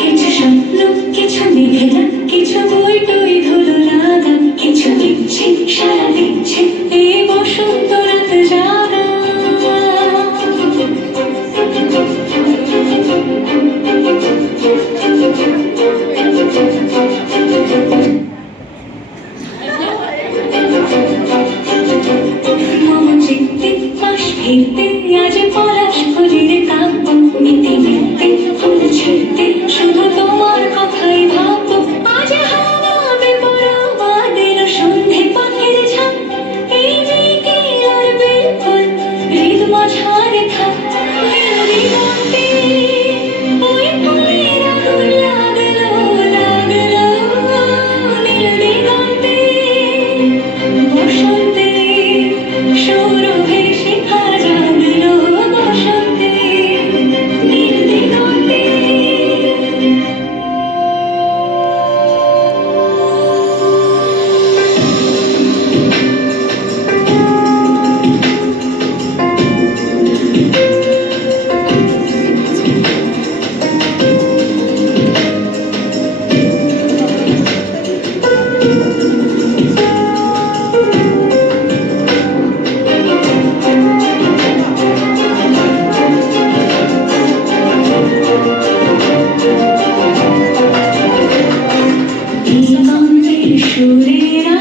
কিছু স্বপ্ন, কিছু মেঘেরা, কিছু বই টই ধুলো লাগা, কিছু দিচ্ছে সারা দিচ্ছে এই বসন্ত রাত জাগা। মম চিত্তে পাশ ফিরতে আজ পলাশ ফুলের কাব্য, মিতে মিতে ফুল ছিঁড়তে শুধু তোমার কথাই ভাববো। আজ হাওয়াবে পরমাদের সন্ধে পাখির ঝাঁক, এই বিকেল আর বেলফুল হৃদ মাঝারে থাক। দিগন্তে ওই ফুলের আগুন লাগলো লাগলো, নীল দিগন্তে বসন্তে সৌরভে শিখা জাগলো, বসন্তে নীল দিগন্তে। দিগন্তের সুরেরা